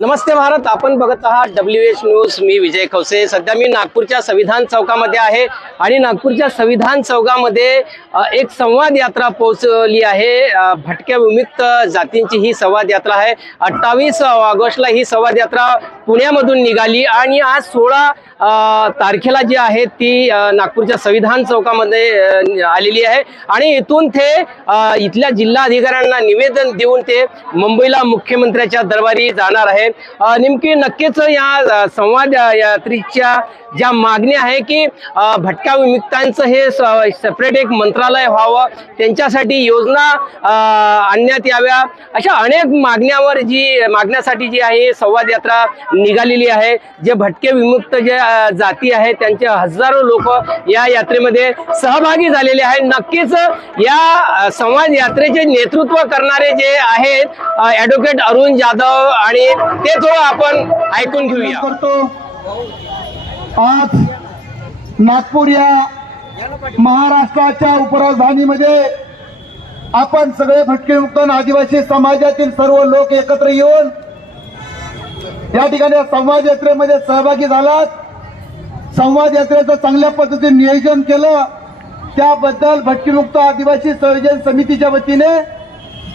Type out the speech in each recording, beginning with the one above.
नमस्ते भारत आपण बघत आहात डब्ल्यू एच न्यूज मी विजय खवसे. सध्या मी नागपूरच्या संविधान चौकामध्ये आहे आणि नागपूरच्या संविधान चौकामध्ये एक संवाद यात्रा पोहोचली आहे. भटक्या विमुक्त जातींची ही संवाद यात्रा आहे. अठ्ठावीस ऑगस्टला ही संवाद यात्रा पुण्यामधून निघाली आणि आज सोळा तारखेला जी आहे ती नागपूरच्या संविधान चौकामध्ये आलेली आहे. आणि इथून ते इथल्या इथल्या जिल्हाधिकाऱ्यांना निवेदन देऊन ते मुंबईला मुख्यमंत्र्याच्या दरबारी जाणार आहे. अ, नेमकी नक्कीच या संवाद यात्रेच्या ज्या मागण्या आहे की भटक्या विमुक्तांचं हे सेपरेट एक मंत्रालय व्हावं त्यांच्यासाठी योजना आणण्यात याव्या. अशा अनेक मागण्यावर जी मागण्यासाठी जी आहे संवाद यात्रा निघालेली आहे. जे भटके विमुक्त जे जाती आहे त्यांचे हजारो लोक या यात्रेमध्ये सहभागी झालेले आहेत. नक्कीच या संवाद यात्रेचे नेतृत्व करणारे जे आहेत ॲडव्होकेट अरुण जाधव आणि ते थोडं आपण ऐकून घेऊया. करतो. आज नागपूर या महाराष्ट्राच्या उपराजधानीमध्ये आपण सगळे भटकेमुक्त आणि आदिवासी समाजातील सर्व लोक एकत्र येऊन या ठिकाणी संवाद यात्रेमध्ये सहभागी झालात. संवाद यात्रेचं चांगल्या पद्धतीने नियोजन केलं. त्याबद्दल भटकीमुक्त आदिवासी संयोजन समितीच्या वतीने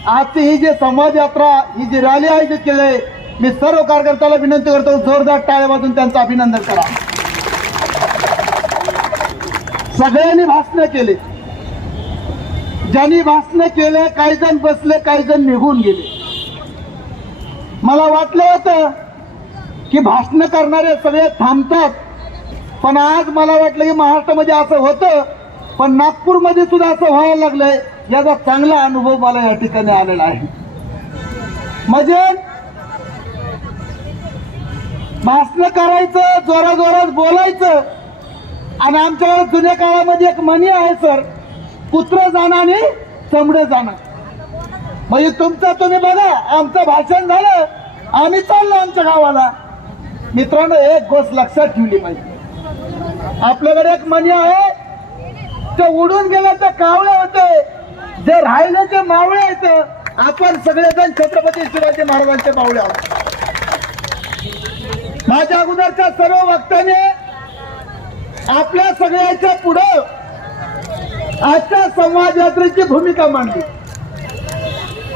आजची ही जी संवाद यात्रा ही जी रॅली आयोजित केली आहे मी सर्व कार्यकर्त्याला विनंती करतो जोरदार टाळ्या वाजून त्यांचं अभिनंदन करा. सगळ्यांनी भाषण केले. ज्यांनी भाषण केले काही जण बसले काही जण निघून गेले. मला वाटलं होतं की भाषण करणारे सगळे थांबतात पण आज मला वाटलं की महाराष्ट्रामध्ये असं होतं पण नागपूरमध्ये सुद्धा असं व्हायला लागलंय याचा चांगला अनुभव मला या ठिकाणी आलेला आहे. म्हणजे भाषण करायचं जोरा जोरात बोलायचं. आणि आमच्याकडे जुन्या काळामध्ये एक म्हणी आहे सर पुत्र जाणं आणि चमडे जाणं. म्हणजे तुमचं तुम्ही बघा आमचं भाषण झालं आम्ही चाललो आमच्या गावाला. मित्रांनो एक गोष्ट लक्षात ठेवली पाहिजे. आपल्याकडे एक म्हणी आहे ते उडून गेलं तर कावळे होते. जे राहिलं ते मावळे आहेत. आपण सगळेजण छत्रपती शिवाजी महाराजांचे मावळे आहोत. माझ्या अगोदरच्या सर्व वक्त्याने आपल्या सगळ्याच्या पुढं आजच्या संवाद यात्रेची भूमिका मांडली.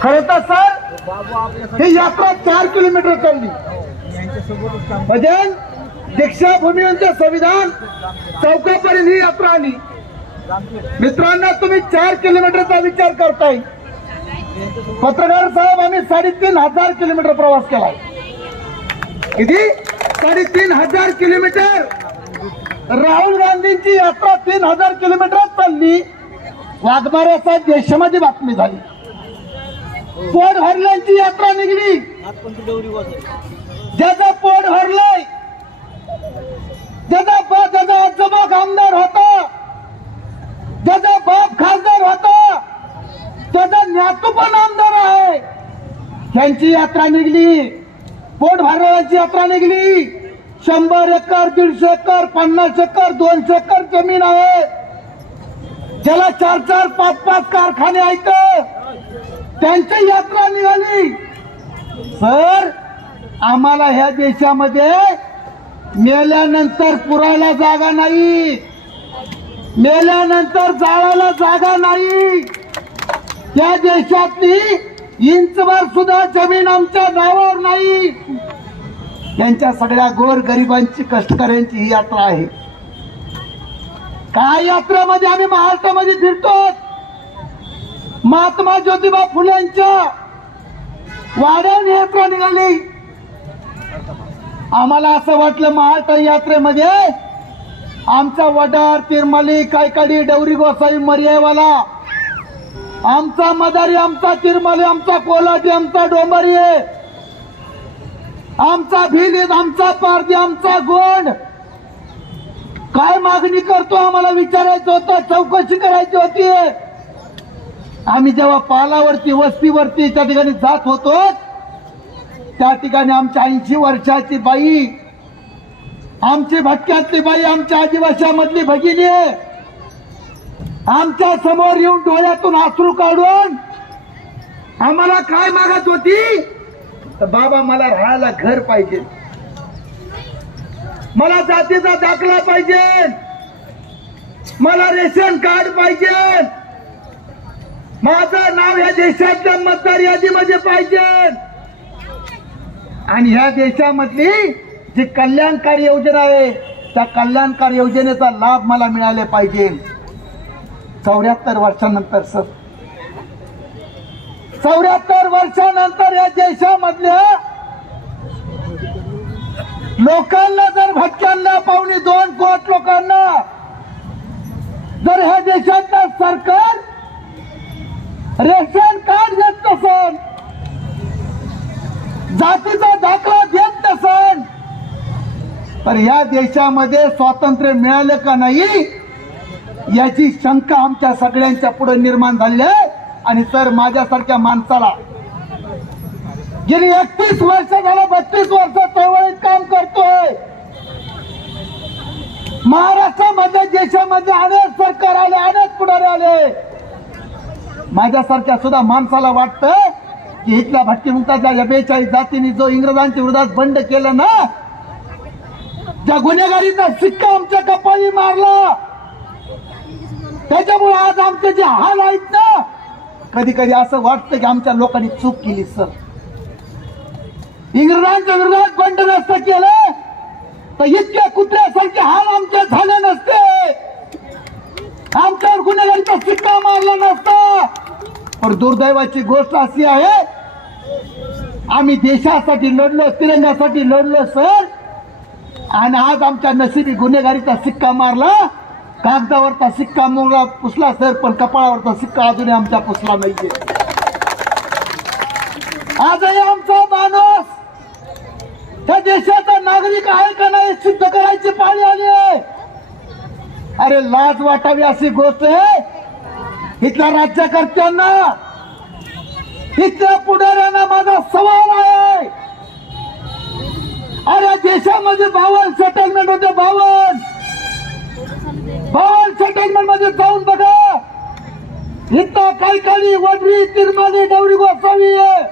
खर तर सर ही यात्रा चार किलोमीटर चालली. म्हणजे भजन दीक्षाभूमीचे संविधान चौकापर्यंत ही यात्रा आली. मित्रांनो तुम्ही चार किलोमीटरचा विचार करताय. पत्रकार साहेब आम्ही साडेतीन हजार किलोमीटर प्रवास केला किती? साडेतीन हजार किलोमीटर. राहुल गांधींची यात्रा तीन हजार किलोमीटर चालली. वाघमाऱ्याचा देशामध्ये बातमी झाली. पोट हरल्यांची यात्रा निघली. ज्याचा पोट हरलंय. ज्याचा बाप ज्याचा आजोबा आमदार होता. ज्याचा बाप खासदार होता. त्याचा ज्ञातू पण आमदार आहे. त्यांची यात्रा निघली. पोट भरणाऱ्यांची यात्रा निघली. शंभर एकर दीडशे एकर पन्नास एकर दोनशे एकर जमीन आहे. ज्याला चार चार पाच पाच कारखाने आहेत. त्यांची यात्रा निघाली. सर आम्हाला ह्या देशामध्ये मेल्यानंतर पुरायला जागा नाही. मेल्यानंतर जाळायला जागा नाही. त्या देशातली इंचभर सुद्धा जमीन आमच्या नावावर नाही. यांच्या सगळ्या गोर गरिबांची कष्टकऱ्यांची ही यात्रा आहे. काय यात्रेमध्ये आम्ही महाराष्ट्रामध्ये फिरतो महात्मा ज्योतिबा फुलेंच्या वाड्याने यात्रा निघाली. आम्हाला असं वाटलं महाराष्ट्र यात्रेमध्ये आमचा वडार तिरमली कायकाडी डवरी गोसाई मर्यावाला आमचा मदारी आमचा तिरमली आमचा कोलाटी आमचा डोंबरी आहे. आमचा भिलीत आमचा पारदी आमचा गोंड. काय मागणी करतो आम्हाला विचारायचं होतं चौकशी करायची होती. आम्ही जेव्हा पालावरती वस्तीवरती त्या ठिकाणी जात होतो त्या ठिकाणी आमच्या ऐंशी वर्षाची बाई आमची भटक्यातली बाई आमच्या आदिवाशामधली भगिनी आहे. आमच्यासमोर येऊन डोळ्यातून आसरू काढून आम्हाला काय मागत होती? तर बाबा मला राहायला घर पाहिजे. मला जातीचा दाखला पाहिजे. मला रेशन कार्ड पाहिजे. माझं नाव या देशातल्या मतदार यादीमध्ये पाहिजे. आणि ह्या देशामधली जी कल्याणकारी योजना आहे त्या कल्याणकारी योजनेचा लाभ मला मिळाले पाहिजे. चौऱ्याहत्तर वर्षानंतर सर. चौऱ्याहत्तर वर्षानंतर या देशामधल्या लोकांना जर भटक्यांना पाहुणे दोन कोट लोकांना जर ह्या देशातलं सरकार रेशन कार्ड देत नसन जातीचा दाखला देत नसन तर या देशामध्ये स्वातंत्र्य मिळालं का नाही? याची शंका आमच्या सगळ्यांच्या पुढे निर्माण झाली आहे. आणि तर माझ्यासारख्या माणसाला गेली एकतीस वर्ष झालं बत्तीस वर्ष चळवळीत काम करतोय. महाराष्ट्रामध्ये देशामध्ये अनेक सरकार आले अनेक पुढारी आले. माझ्यासारख्या सुद्धा माणसाला वाटतं की इथल्या भटकीमुक्ताच्या या बेचाळीस जातीने जो इंग्रजांच्या विरोधात बंड केलं ना त्या गुन्हेगारीचा शिक्का आमच्या कपाळी मारला. त्याच्यामुळे आज आमचे जे हाल आहेत ना कधी कधी असं वाटतं की आमच्या लोकांनी चूक केली सर. इंग्रजांच्या विरोधात बंड नसतं केलं तर इतक्या कुत्र्यासारखे हाल आमच्या झाले नसते. आमच्यावर गुन्हेगारीचा सिक्का मारला नसता. पण दुर्दैवाची गोष्ट अशी आहे आम्ही देशासाठी लढलो तिरंगासाठी लढलो सर. आणि आज आमच्या नशिबी गुन्हेगारीचा सिक्का मारला कागदावरचा सिक्का मोगला पुसला सर पण कपाळावरचा सिक्का अजूनही आमच्या पुसला नाहीये. आजही आमचा माणूस त्या देशाचा नागरिक आहे का नाही सिद्ध करायची पाळी आली आहे. अरे लाज वाटावी अशी गोष्ट आहे. इथल्या राज्यकर्त्यांना इथल्या पुढाऱ्यांना माझा सवाल आहे. अरे देशामध्ये बावन सेटलमेंट होते बावन बावन सेटलमेंटमध्ये जाऊन बघा. इथं काही काही वडवी तिरमाली डवरी गोसावी आहे.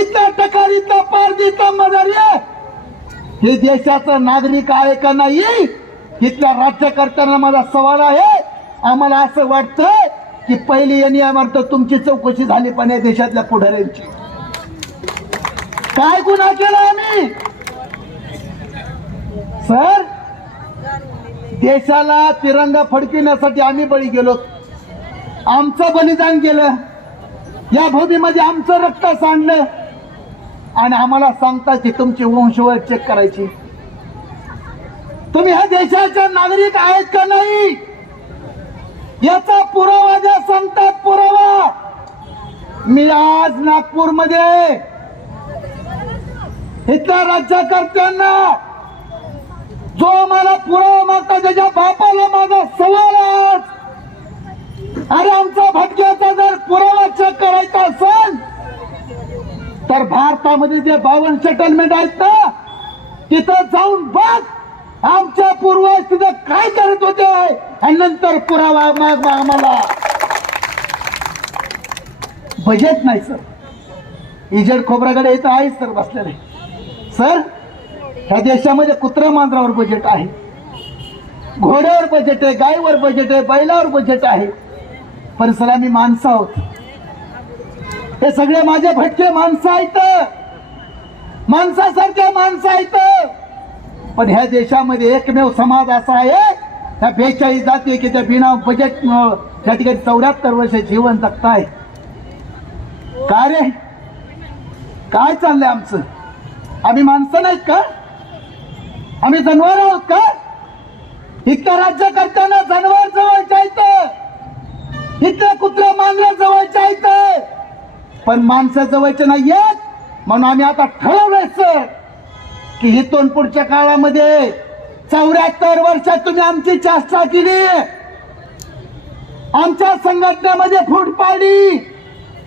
इथला टकार इथला पारदी इथला मदारी हे देशाचं नागरिक आहे का नाही? इथल्या राज्यकर्त्यांना माझा सवाल आहे. आम्हाला असं वाटतं की पहिली यांनी आम्हाला तुमची चौकशी झाली पण या देशातल्या पुढाऱ्यांची. काय गुन्हा केला आम्ही? सर देशाला तिरंगा फडकिण्यासाठी आम्ही बळी गेलो. आमचं बलिदान गेलं. या भूमीमध्ये आमचं रक्त सांडलं. आणि आम्हाला सांगता की तुमची वंशवळ चेक करायची. तुम्ही ह्या देशाच्या नागरिक आहेत का नाही? याचा पुरावा द्या सांगतात पुरावा. मी आज नागपूरमध्ये इथल्या राज्यकर्त्यांना जो आम्हाला पुरावा मागता त्याच्या बापाला माझा सवाल अरे आमचा भटक्याचा जर पुरावा चेक करायचा असेल तर भारतामध्ये जे बावन सेटलमेंट आहेत ना तिथं जाऊन बघ आमच्या पूर्वज तिथं काय करत होते आणि नंतर पुरावा माग माग आम्हाला. बजेट नाही सर. इजड खोबराकडे इथं आहे सर बसलेले. सर ह्या देशामध्ये कुत्रा मांजरावर बजेट आहे. घोड्यावर बजेट आहे गायीवर बजेट आहे बैलावर बजेट आहे. पण सर आम्ही माणसं आहोत. हे सगळे माझे भटके माणसं आहेत. माणसासारखे माणसं आहेत. पण ह्या देशामध्ये एकमेव समाज असा आहे त्या बेचाळीस जाती की त्या बिना बजेट त्या ठिकाणी चौऱ्याहत्तर वर्ष जीवन जगताय का रे? काय चाललंय आमचं? आम्ही माणसं नाहीत का? आम्ही जनावर आहोत का? इथल्या राज्यकर्त्यांना जनावर जवळच्या आहेत इथलं कुत्र मांजर जवळच्या आहेत पण माणसं जवळचे नाही येत म्हणून आम्ही आता ठरवलंय सर की इथून पुढच्या काळामध्ये चौऱ्याहत्तर वर्षात तुम्ही आमची चेष्टा केली. आमच्या संघटनेमध्ये फूट पाडली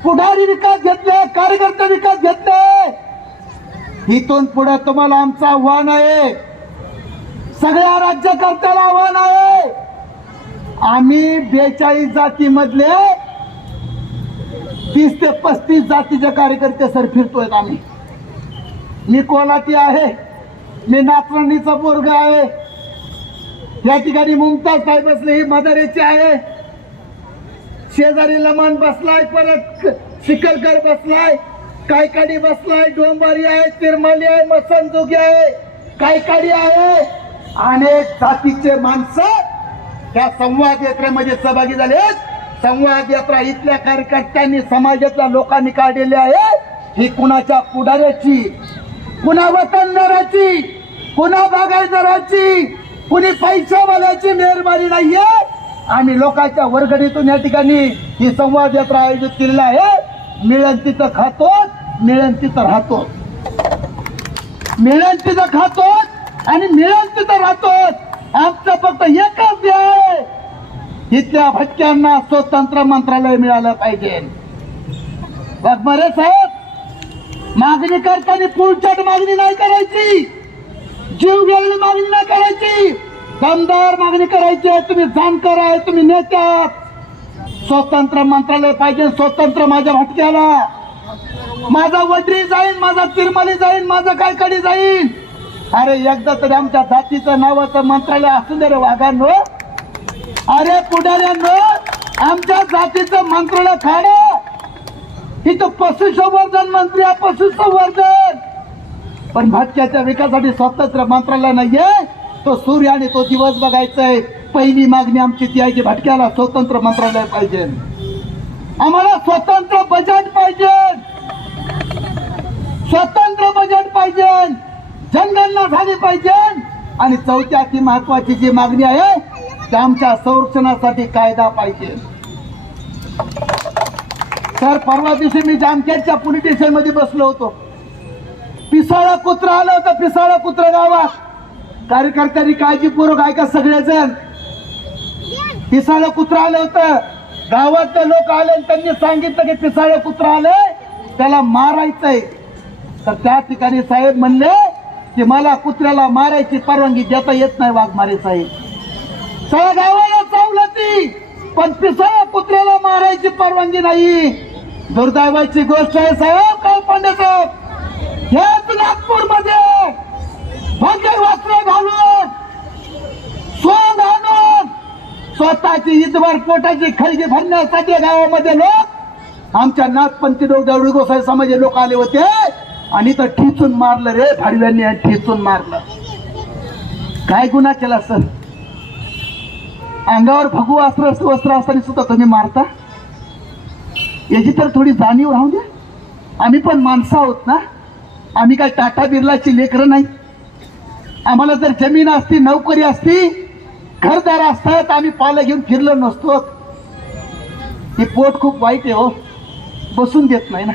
पुढारी विकास घेतले कार्यकर्ते विकास घेतले. इथून पुढे तुम्हाला आमचं आव्हान आहे. सगळ्या राज्यकर्त्याला आव्हान आहे. आम्ही बेचाळीस जातीमधले तीस ते पस्तीस जातीचे कार्यकर्ते सर फिरतोय आम्ही. मी कोलाटी आहे. मी नाचरणीचा पोरग आहे. या ठिकाणी मुमताज साहेब बसले ही मदारेची आहे. शेजारी लमान बसलाय परत शिकलकर बसलाय कायकाडी बसलाय डोंबारी आहे तिरमाली आहे मसनजोगी आहे कायकाडी आहे. अनेक जातीचे माणसं त्या संवाद यात्रेमध्ये सहभागी झाले संवाद यात्रा इथल्या कार्यकर्त्यांनी समाजातल्या लोकांनी काढलेली आहे. ही कुणाच्या पुढाऱ्याची? कुणा वतनदाराची कुणा बागायतदाराची कुणी पैशावाल्याची मेहरबानी नाहीये? आम्ही लोकांच्या वर्गणीतून या ठिकाणी ही संवाद यात्रा आयोजित केलेली आहे. मिळेल तिथं खातो मिळेल तिथं राहतो मिळेल तिथं खातो आणि मिळेल तिथं राहतो आमचं फक्त एकच ध्येय इथल्या भटक्यांना स्वतंत्र मंत्रालय मिळालं पाहिजे. बरे साहेब मागणी करताना पुढचट मागणी नाही करायची. जीव गेलेली मागणी नाही करायची. दमदार मागणी करायची आहे. तुम्ही जाणकार आहे तुम्ही नेते स्वतंत्र मंत्रालय पाहिजे स्वतंत्र माझ्या भटक्याला. माझा वडरी जाईन माझा तिरमाली जाईन माझा कायकडी जाईन. अरे एकदा तरी आमच्या जातीचं नावाचं मंत्रालय असू दे रे वाघांनो. अरे पुढाऱ्यांनो आमच्या जातीचं मंत्रालय खाडं इथं पशुसंवर्धन मंत्री आहे पशुसंवर्धन. पण भटक्याच्या विकासासाठी स्वतंत्र मंत्रालय नाहीये. तो सूर्य आणि तो दिवस बघायचा आहे पहिली मागणी आमची ती आहे की भटक्याला स्वतंत्र मंत्रालय पाहिजे. आम्हाला स्वतंत्र बजेट पाहिजे. स्वतंत्र बजेट पाहिजे. जनगणना झाली पाहिजे. आणि चौथ्या ती महत्वाची जी मागणी आहे ती आमच्या संरक्षणासाठी कायदा पाहिजे. सर परवा दिवशी मी जामखेडच्या पोलीस स्टेशनमध्ये बसलो होतो. पिसाळा कुत्रा आलं होतं पिसाळा कुत्रा गावात. कार्यकर्त्यांनी काळजीपूर्वक ऐका सगळेजण. पिसाळं कुत्रा आलं होतं. गावातले लोक आले आणि त्यांनी सांगितलं की पिसाळं कुत्रा आलं त्याला मारायचंय. तर त्या ठिकाणी साहेब म्हणले की मला कुत्र्याला मारायची परवानगी देता येत नाही वाघमारे साहेब. सगळ्या गावाला चावलं ती पण पिसाळ्या कुत्र्याला मारायची परवानगी नाही. दुर्दैवाची गोष्ट आहे साहेब काय पांडे साहेब. हेच नागपूरमध्ये भंगे वस्त्र घालून सोंग आणून स्वतःची इतवार पोटाची खळगी भरण्यासाठी गावामध्ये लोक आमच्या नागपंथी दौडी गोसाई समाजे लोक आले होते. आणि तर ठिचून मारलं रे भाडव्यांनी आणि मारलं. काय गुन्हा केला सर? अंगावर भगू अस्त्र वस्त्र असताना सुद्धा तुम्ही मारता? याची तर थोडी जाणीव राहू द्या. आम्ही पण माणसं आहोत ना? आम्ही काय टाटा बिर्लाची लेकरं नाही? आम्हाला जर जमीन असती नोकरी असती घरदार असतात आम्ही पालं घेऊन फिरलो नसतो हे पोट खूप वाईट आहे हो. बसून देत नाही ना.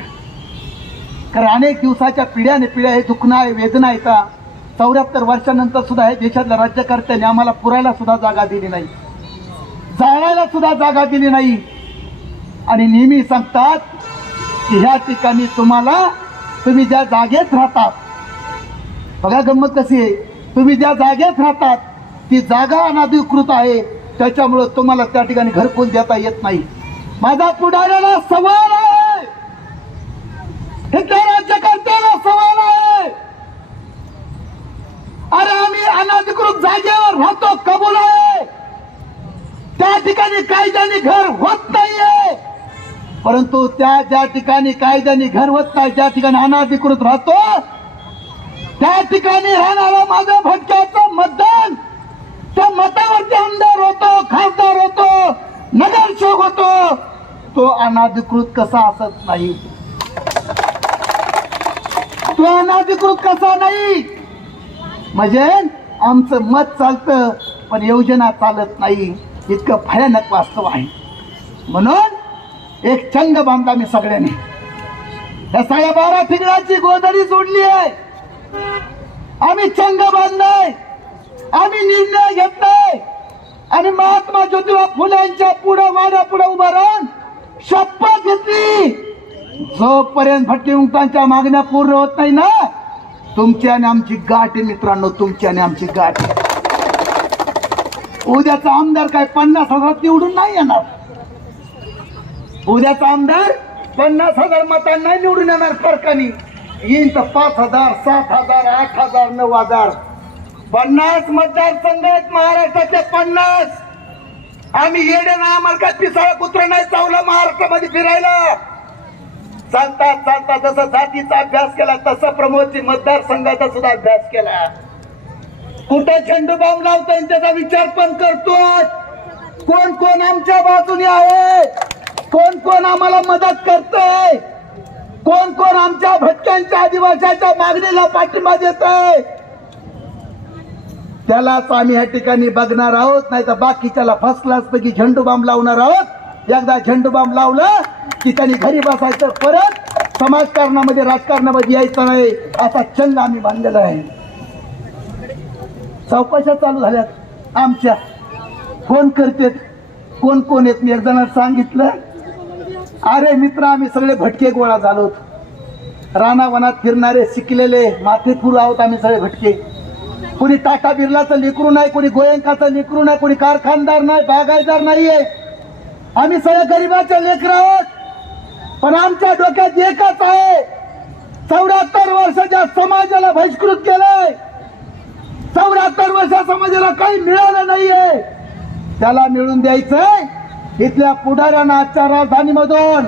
कारण अनेक दिवसाच्या पिढ्याने पिढ्या हे दुखणं आहे वेदना येतात चौऱ्याहत्तर वर्षानंतर सुद्धा हे देशातल्या राज्यकर्त्यांनी आम्हाला पुरायला सुद्धा जागा दिली नाही. जाळायला सुद्धा जागा दिली नाही. आणि नेहमी सांगतात की ह्या ठिकाणी तुम्हाला तुम्ही ज्या जागेत राहतात बघा गंमत कशी आहे. तुम्ही ज्या जागेत राहतात ती जागा अनाधिकृत आहे. त्याच्यामुळं तुम्हाला त्या ठिकाणी घरपोच देता येत नाही. माझा पुढाऱ्याला सवाल आहे. इथल्या राज्यकर्त्याला सवाल आहे. अरे आम्ही अनाधिकृत जागेवर राहतो कबूल आहे. त्या ठिकाणी कायद्याने घर होत नाहीये. परंतु त्या ज्या ठिकाणी कायद्याने घर होत नाही ज्या ठिकाणी अनाधिकृत राहतो त्या ठिकाणी राहणारा माझ्या भटक्याचं मतदान त्या मतावरती आमदार होतो खासदार होतो नगरसेवक होतो. तो अनाधिकृत कसा असत नाही? तो अनाधिकृत कसा नाही? म्हणजे आमचं मत चालतं पण योजना चालत नाही. इतकं भयानक वास्तव आहे. म्हणून एक चंग बांधला मी सगळ्यांनी. या सगळ्या बारा ठिकाणाची गोदडी जोडली आहे. आम्ही चंग बांधलाय. आम्ही निर्णय घेतलाय. आणि महात्मा ज्योतिबा फुलेंच्या पुढे वाड्या पुढे उभं राहून शपथ घेतली. जोपर्यंत भट्टीमुक्तांच्या मागण्या पूर्ण होत नाही ना तुमची आणि आमची गाठ आहे मित्रांनो तुमची आणि आमची गाठ उद्याचा आमदार काय पन्नास हजार निवडून नाही येणार? उद्याचा आमदार पन्नास हजार मतांना निवडून येणार फरकानी. येईन तर पाच हजार सात हजार आठ हजार नऊ हजार. पन्नास मतदारसंघ आहेत महाराष्ट्राचे पन्नास. आम्ही येडे ना आम्हाला काय पिसाळा कुत्रा नाही चावला महाराष्ट्रामध्ये फिरायला? चालता चालता जसं जातीचा अभ्यास केला तसा प्रमोदची मतदारसंघाचा सुद्धा अभ्यास केला. कुठं झेंडू बॉम्ब लावतोय त्याचा विचार पण करतोय? कोण कोण आमच्या बाजूने आहे? कोण कोण आम्हाला मदत करतय? कोण कोण आमच्या भटक्यांच्या आदिवासाच्या मागणीला पाठिंबा देत त्यालाच आम्ही या ठिकाणी बघणार आहोत नाही तर बाकीच्याला फर्स्ट क्लास पैकी झेंडू बांब लावणार आहोत. एकदा झेंडू बांब लावलं की त्यांनी घरी बसायचं परत समाजकारणामध्ये राजकारणामध्ये यायचं नाही असा छंद आम्ही बांधलेला आहे. चौकशा चालू झाल्यात आमच्या. कोण करतेत कोण कोण येत मी एक जणांना सांगितलं अरे मित्र आम्ही सगळे भटके गोळा झालो. रानावनात फिरणारे शिकलेले माथेफूर आहोत आम्ही सगळे भटके. कोणी टाटा बिर्लाचं लेकरू नाही कोणी गोयंकाचं लेकरू नाही कोणी कारखानदार नाही बागायदार नाहीये. आम्ही सगळे गरीबाचे लेकर आहोत. पण आमच्या डोक्यात एकच आहे. चौऱ्याहत्तर वर्षाच्या समाजाला बहिष्कृत केलंय. चौऱ्याहत्तर वर्ष समाजाला काही मिळालं नाहीये. त्याला मिळून द्यायचंय इथल्या पुढाऱ्यांना आजच्या राजधानीमधून.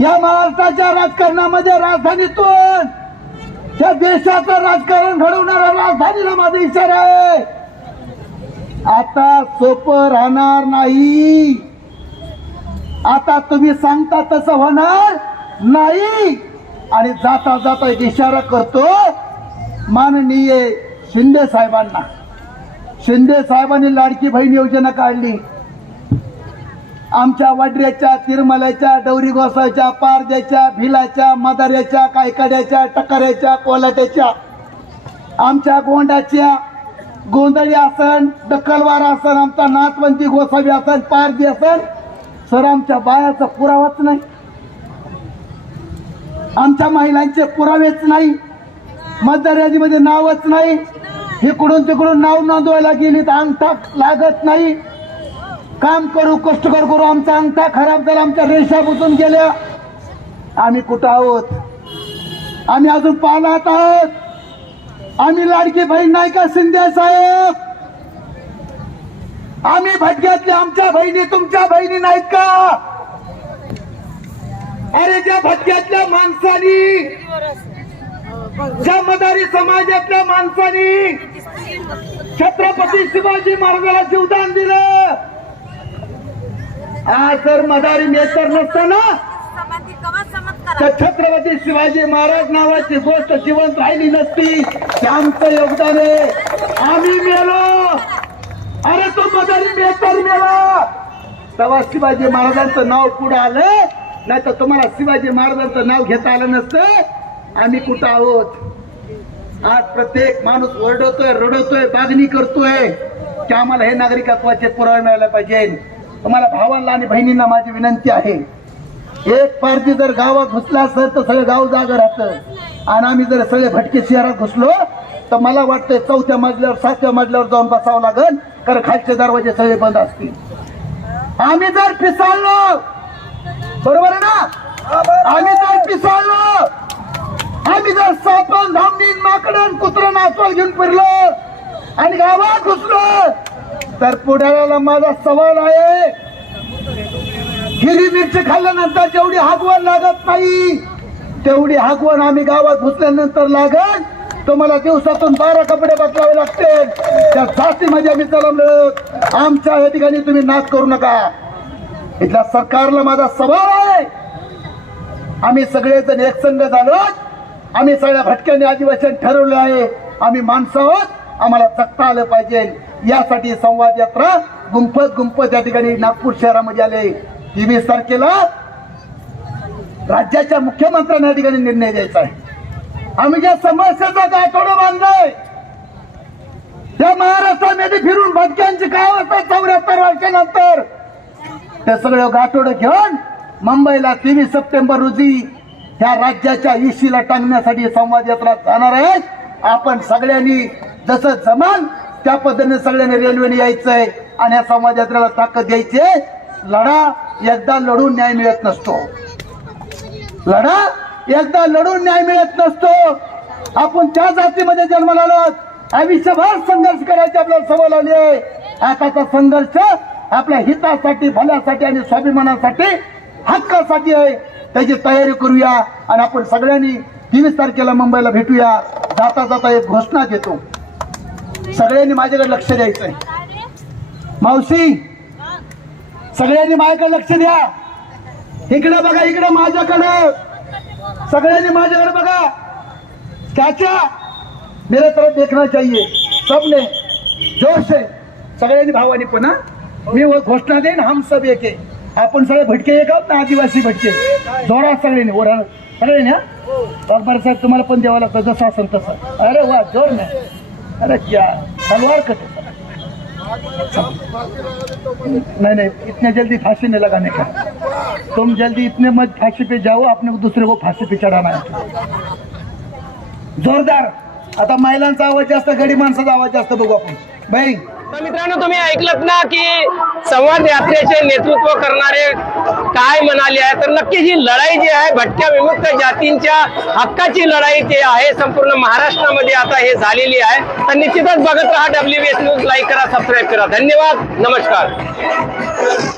या महाराष्ट्राच्या राजकारणामध्ये राजधानीतून. त्या देशाचं राजकारण घडवणारा राजधानीला माझा इशारा आहे. आता सोपं राहणार नाही. आता तुम्ही सांगता तसं होणार नाही. आणि जाता जाता एक इशारा करतो माननीय शिंदे साहेबांना. शिंदे साहेबांनी लाडकी बहीण योजना काढली. आमच्या वड्रेच्या तिरमल्याच्या डवरी गोसाच्या पारद्याच्या भिलाच्या मदाऱ्याच्या कायकड्याच्या टकऱ्याच्या कोलाट्याच्या. आमच्या गोंडाच्या गोंधळी असन दखलवार असन आमचा नाथवंती गोसावी असन पारदी असन सर आमच्या बायाचा पुरावाच नाही. आमच्या महिलांचे पुरावेच नाही. मतदार यादीमध्ये नावच नाही. इकडून तिकडून नाव नोंदवायला गेली तर अंगठा लागत नाही. काम करू कष्टकर करू आमचा अंगठा खराब झाला आमच्या रेषा बुजून गेल्या. आम्ही कुठं आहोत? आम्ही अजून पाहत आहोत. आम्ही लाडकी बहीण नाही का शिंदे साहेब? आम्ही भटक्यातले आमच्या बहिणी तुमच्या बहिणी नाहीत का? अरे ज्या भटक्यातल्या माणसानी ज्या मदारी समाजातल्या माणसानी छत्रपती शिवाजी महाराजाला जीवदान दिलं. आज जर मदारी नेतर नसताना ना? तर छत्रपती शिवाजी महाराज नावाची गोष्ट जिवंत राहिली नसती. ते आमचं योगदान आहे. आम्ही मेलो. अरे तो मदारी बेकारी मेला तेव्हा शिवाजी महाराजांचं नाव पुढे आलं नाही तर तुम्हाला शिवाजी महाराजांचं नाव घेता आलं नसतं. आम्ही कुठं आहोत? आज प्रत्येक माणूस ओरडतोय रडवतोय मागणी करतोय की आम्हाला हे नागरिकत्वाचे पुरावे मिळायला पाहिजे. तुम्हाला भावांना आणि बहिणींना माझी विनंती आहे. एक पार्टी जर गावात घुसला असेल तर सगळं गाव जागं राहतं. आणि आम्ही जर सगळे भटके शहरात घुसलो तर मला वाटतंय चौथ्या मजल्यावर सातव्या मजल्यावर जाऊन बसावं लागेल कारण खालचे दरवाजे सगळे बंद असतील. आम्ही जर पिसाळलो! बरोबर आहे ना? आम्ही जर पिसाळलो! आम्ही जर सापण धामणीन माकडन कुत्र नाचवल घेऊन फिरलो आणि गावात घुसलो तर पुढाऱ्याला माझा सवाल आहे हिरी मिरची खाल्ल्यानंतर जेवढी हागवण लागत नाही तेवढी हागवण आम्ही गावात घुसल्यानंतर लागत तुम्हाला दिवसातून बारा कपडे बदलावे लागतील. त्या जातीमध्ये आम्ही चलमलो आमच्या या ठिकाणी तुम्ही नाच करू नका. इथल्या सरकारला माझा सवाल आहे. आम्ही सगळेजण एकसंघ झालो. आम्ही सगळ्या भटक्यांनी अधिवेशन ठरवलं आहे. आम्ही माणसं आहोत. आम्हाला जगता आलं पाहिजे. यासाठी संवाद यात्रा गुंफत गुंफत या ठिकाणी नागपूर शहरामध्ये आले. तेवीस तारखेला राज्याच्या मुख्यमंत्र्यांना या ठिकाणी निर्णय द्यायचा आहे. आम्ही ज्या समस्येचा गाठोडं बांधलाय त्या महाराष्ट्रामध्ये फिरून भटक्यांची काय अवस्था चौऱ्याहत्तर वर्षानंतर. ते सगळं गाठोडं घेऊन मुंबईला तेवीस सप्टेंबर रोजी ह्या राज्याच्या इशीला टांगण्यासाठी संवाद यात्रा जाणार आहेत आपण सगळ्यांनी जसं जमान त्या पद्धतीने सगळ्यांनी रेल्वेने यायचंय आणि या संवाद यात्रेला ताकद द्यायची आहे. लढा एकदा लढून न्याय मिळत नसतो. लढा एकदा लढून न्याय मिळत नसतो. आपण त्या जातीमध्ये जन्माला आलोत. आयुष्यभर संघर्ष करायची आपल्याला सवय लावली. आहे आताचा संघर्ष आपल्या हितासाठी भल्यासाठी आणि स्वाभिमानासाठी हक्कासाठी आहे. त्याची तयारी करूया आणि आपण सगळ्यांनी तेवीस तारखेला मुंबईला भेटूया. जाता जाता एक घोषणा देतो. सगळ्यांनी माझ्याकडे लक्ष द्यायचंय. मावशी सगळ्यांनी माझ्याकडे लक्ष द्या. इकडे बघा इकडे माझ्याकडे. सगळ्यांनी माझ्याकडे बघा. त्याच्या मेरे तरफ देखना चाहिए. सबने जोश से सगळ्यांनी भावानी पण मी घोषणा देईन हम सब एक आहे आपण सगळे भटके एक आहोत ना आदिवासी भटके. जोरात सगळ्यांनी ओरा सगळ्यांनी हा? बाबर साहेब तुम्हाला पण द्यावं लागतं जसं असेल तसं. अरे वा जोर नाही अरे क्या तलवार कटे. नहीं नहीं इतने जल्दी फांसी नहीं लगाने का? तुम जल्दी इतने मत फांसी पे जाओ अपने दूसरे को फांसी पे चढ़ाना है। जोरदार! आता महिलांचा आवाज जास्त गडी माणसाचा आवाज जास्त बघू आपण. बाई तर मित्रांनो तुम्ही ऐकलत ना की संवाद यात्रेचे नेतृत्व करणारे काय म्हणाले आहे? तर नक्की जी लढाई जी आहे भटक्या विमुक्त जातींच्या हक्काची लढाई ते आहे संपूर्ण महाराष्ट्रामध्ये आता हे झालेली आहे. तर निश्चितच बघत राहा डब्ल्यू एस न्यूज लाईक करा सबस्क्राईब करा. धन्यवाद. नमस्कार.